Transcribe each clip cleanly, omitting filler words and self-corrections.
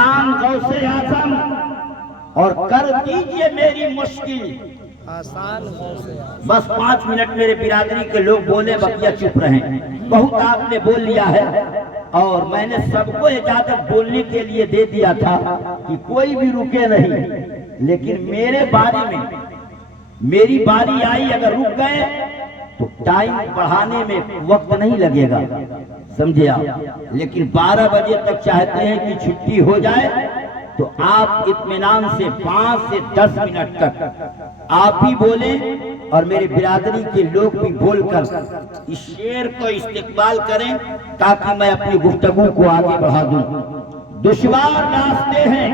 सुनसान गौसे आजम और कर दीजिए मेरी मुश्किल आसान गौसे आजम। बस 5 मिनट मेरे बिरादरी के लोग बोले, बकिया चुप रहें। बहुत आपने बोल लिया है और मैंने सबको इजाजत बोलने के लिए दे दिया था कि कोई भी रुके नहीं, लेकिन मेरे बारी में मेरी बारी आई, अगर रुक गए तो टाइम बढ़ाने में वक्त नहीं लगेगा, समझे आप। लेकिन 12 बजे तक चाहते हैं कि छुट्टी हो जाए, तो आप इत्मीनान से 5 से 10 मिनट तक आप भी बोले और मेरे बिरादरी के लोग भी बोलकर इस शेर को इस्तेमाल करें ताकि मैं अपनी गुफ्तगू को आगे बढ़ा दूं। दुश्वार रास्ते हैं,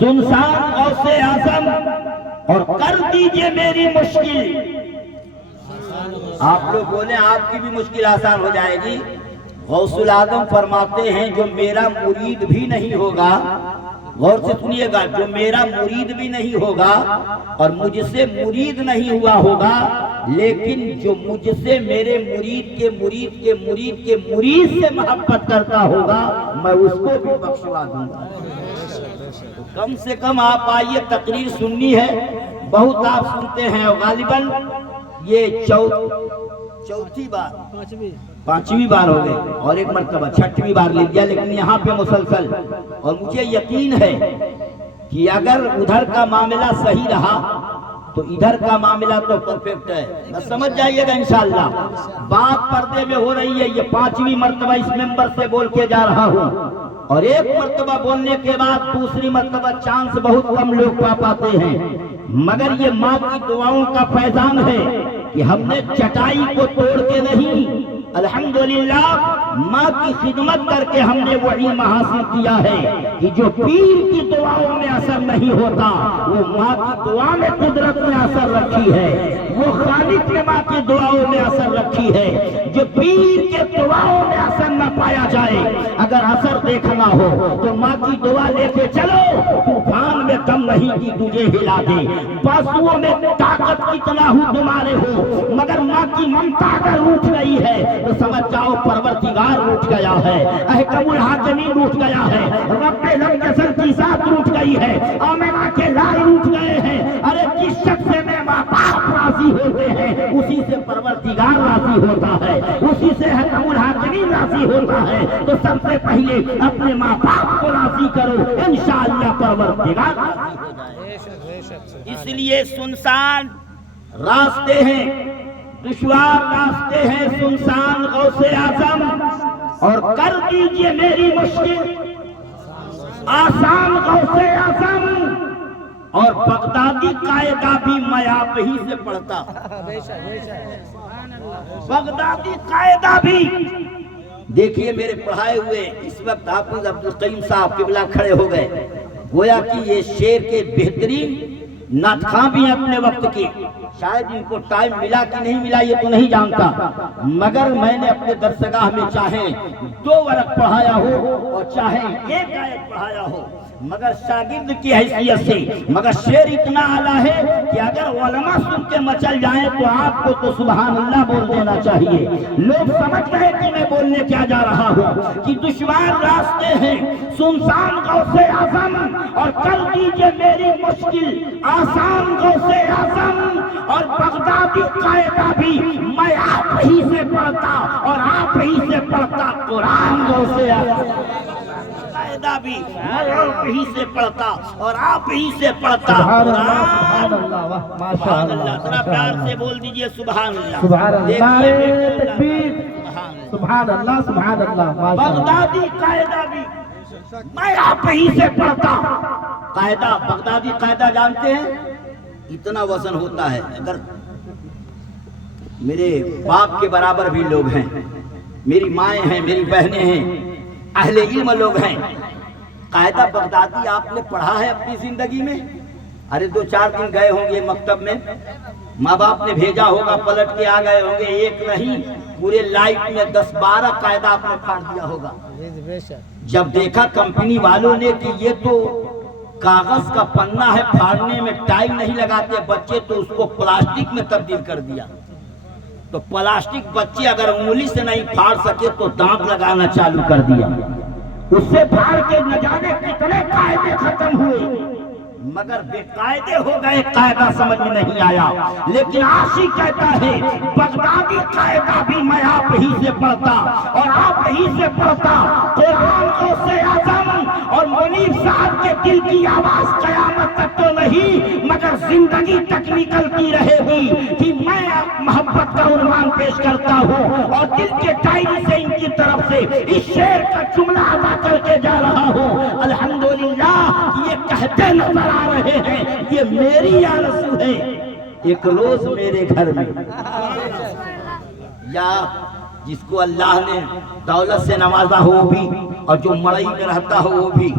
सुनसान गौसे आजम और कर दीजिए मेरी मुश्किल। आप लोग बोले आपकी भी मुश्किल आसान हो जाएगी। गौसुल आजम फरमाते हैं जो मेरा मुरीद भी नहीं होगा, गौर से सुनिएगा, जो मेरा मुरीद भी नहीं होगा और मुझसे मुरीद नहीं हुआ होगा, लेकिन जो मुझसे मेरे मुरीद के मुरीद के मुरीद के मुरीद से मोहब्बत करता होगा, मैं उसको भी बख्शवा दूंगा। तो कम से कम आप आइए, तकरीर सुननी है, बहुत आप सुनते हैं और गालिबन ये चौथी बार पांचवी बार हो गई और एक मर्तबा छठवीं बार ले लिया, लेकिन यहाँ पे मुसलसल। और मुझे यकीन है कि अगर उधर का मामला सही रहा तो इधर का मामला तो परफेक्ट है, बस समझ जाइएगा इंशाअल्लाह। बात पर्दे में हो रही है, ये 5वीं मर्तबा इस मेंबर से बोल के जा रहा हूँ और एक मर्तबा बोलने के बाद दूसरी मर्तबा चांस बहुत कम लोग पा पाते हैं, मगर ये माँ की दुआओं का फैजान है कि हमने चटाई को तोड़ के नहीं, अल्हम्दुलिल्लाह माँ की खिदमत करके हमने वो इल्म हासिल किया है कि जो पीर की दुआओं में असर नहीं होता, वो माँ की दुआ में कुदरत में असर रखी है, वो खालिक ने माँ की दुआओं में असर रखी है। जो पीर के दुआओं में असर न पाया जाए, अगर असर देखना हो तो माँ की दुआ लेके चलो, तूफान में दम नहीं कि तुझे हिला दे, बाजुओं में ताकत कितना हो तुम्हारे हो, मगर माँ की ममता अगर उठ गई है तो समझ जाओ परवरदिगार उठ गया है, अहकमुल हाकिमीन उठ गया है, रब्बे लम कसर की साथ उठ गई है, आमिना के लाल उठ गए हैं। अरे जिस शख्स में माँ बाप राजी होते हैं उसी से परवरदिगार राजी होता है, उसी से अहकमुल हाकिमीन राजी होता है। तो सबसे पहले अपने माँ बाप को राजी करो, इंशाअल्लाह परवरदिगार राजी हो जाए। इसलिए सुनसान रास्ते हैं, दुश्वार रास्ते हैं, सुनसान गौसे आजम और कर दीजिए मेरी मुश्किल आसान गौसे आजम। और बगदादी कायदा भी मैं आप ही से पढ़ता, बगदादी कायदा भी। देखिए मेरे पढ़ाए हुए इस वक्त हाफिज अब्दुल करीम साहब किबला खड़े हो गए, गोया कि ये शेर के बेहतरीन नातखां भी अपने वक्त के, शायद इनको टाइम मिला कि नहीं मिला ये तो नहीं जानता, मगर मैंने अपने दरसगाह में चाहे 2 वरक पढ़ाया हो और चाहे 1 आयत पढ़ाया हो, मगर शागिर्द की हैसियत से, मगर शेर इतना आला है कि अगर उलमा सुन के मचल जाए तो आपको तो सुभान अल्लाह बोल देना चाहिए। लोग समझ गए कि मैं बोलने क्या जा रहा हूँ कि दुश्वार रास्ते हैं, सुनसान गौसे आजम और कर दीजिए मेरी मुश्किल आसान गौसे आजम। और बगदादी कायदा भी मैं आप ही से पढ़ता और आप ही से पढ़ता, कुरान गौसे आजम कायदा भी मैं आप ही से पढ़ता और आप ही से पढ़ता। सुभान अल्लाह, वाह सुभान अल्लाह, जरा प्यार से बोल दीजिए सुभान अल्लाह, सुभान अल्लाह, देखिए तकबीर, सुभान अल्लाह, सुभान अल्लाह। बगदादी कायदा भी मैं आप ही से पढ़ता। कायदा, बगदादी कायदा जानते हैं, इतना वजन होता है, अगर मेरे बाप के बराबर भी लोग हैं, मेरी माएँ हैं, मेरी बहनें हैं, अहले इल्म लोग हैं। कायदा बगदादी आपने पढ़ा है अपनी जिंदगी में? अरे 2-4 दिन गए होंगे मकतब में, माँ बाप ने भेजा होगा, पलट के आ गए होंगे, एक नहीं पूरे लाइफ में 10-12 कायदा आपने फाड़ दिया होगा। जब देखा कंपनी वालों ने कि ये तो कागज का पन्ना है, फाड़ने में टाइम नहीं लगाते बच्चे, तो उसको प्लास्टिक में तब्दील कर दिया। तो प्लास्टिक बच्चे अगर उंगली से नहीं फाड़ सके तो दांत लगाना चालू कर दिया। اس سے پھاڑ کے نہ جانے کتنے قاعدے ختم ہوئے، مگر بے قاعدے ہو گئے، قاعدہ سمجھ میں نہیں آیا۔ لیکن عاشق کہتا ہے بغدادی قاعدہ بھی میں آپ ہی سے پڑھتا اور آپ ہی سے پڑھتا، قرآن غوث اعظم اور منیر صاحب کے دل کی آواز قیامت تک تو نہیں مگر زندگی تک نکلتی رہے گی کہ میں محبت کا عنوان پیش کرتا ہوں اور دل کے ڈائری سے ان کی طرف سے اس شعر کا جملہ ادا کر کے جا رہا ہوں۔ الحمدللہ یہ کہتے نظر آ رہے ہیں یہ میری آرزو ہے ایک روز میرے گھر میں، یا جس کو اللہ نے دولت سے نوازا ہو وہ بھی، اور جو مڑئی میں رہتا ہو وہ بھی،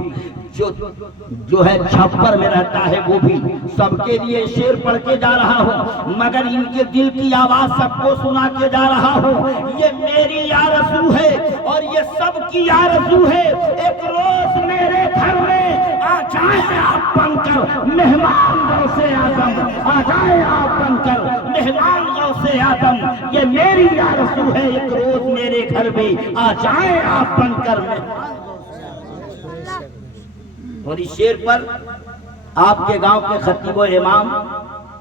جو ہے چھپر میں رہتا ہے وہ بھی، سب کے لیے شعر پڑھ کے جا رہا ہوں مگر ان کے دل کی آواز سب کو سنا کے جا رہا ہوں۔ یہ میری آرزو ہے اور یہ سب کی آرزو ہے ایک روز میرے گھر میں آ جائیں آپ بن کر مہمان غوث اعظم، آ جائیں آپ بن کر مہمان غوث اعظم، یہ میری آرزو ہے ایک روز میرے گھر میں آ جائیں آپ بن کر مہمان۔ اور اس شعر پر آپ کے گاؤں کے خطیب و امام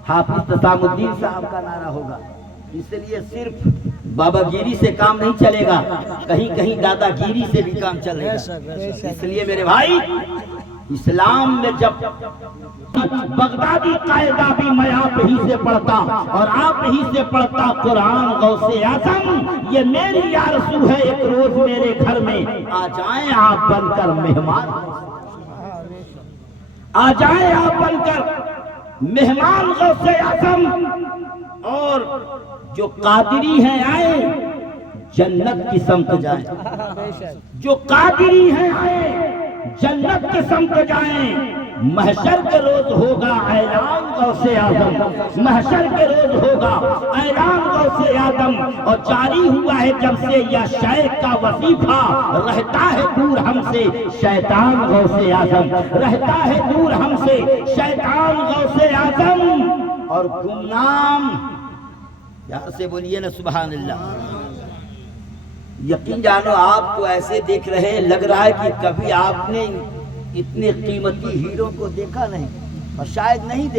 حافظ تسام الدین صاحب کا نعرہ ہوگا، اس لیے صرف بابا گیری سے کام نہیں چلے گا، کہیں کہیں دادا گیری سے بھی کام چلے گا۔ اس لیے میرے بھائی اسلام میں جب بغدادی قاعدہ بھی میں آپ ہی سے پڑھتا اور آپ ہی سے پڑھتا قرآن غوث اعظم، یہ میری آرزو ہے ایک روز میرے گھر میں آ جائیں آپ بن کر مہمان، آ جائیں آپ بن کر مہمان غوث اعظم، اور جو قادری ہیں آئے جنت کی سمت جائیں، جو قادری ہیں آئے جنت کی سمت جائیں۔ محشر کے روز ہوگا اعلان غوث اعظم، محشر کے روز ہوگا اعلان غوث اعظم، اور جاری ہوا ہے جب سے یہ شیخ کا وظیفہ، رہتا ہے دور ہم سے شیطان غوث اعظم، رہتا ہے دور ہم سے شیطان غوث اعظم۔ اور گمنام یہاں سے بولیے نا سبحان اللہ۔ یقین جانو آپ کو ایسے دیکھ رہے ہیں لگ رہا ہے کہ کبھی آپ نے اتنے قیمتی ہیرو کو دیکھا نہیں اور شاید نہیں دیکھا۔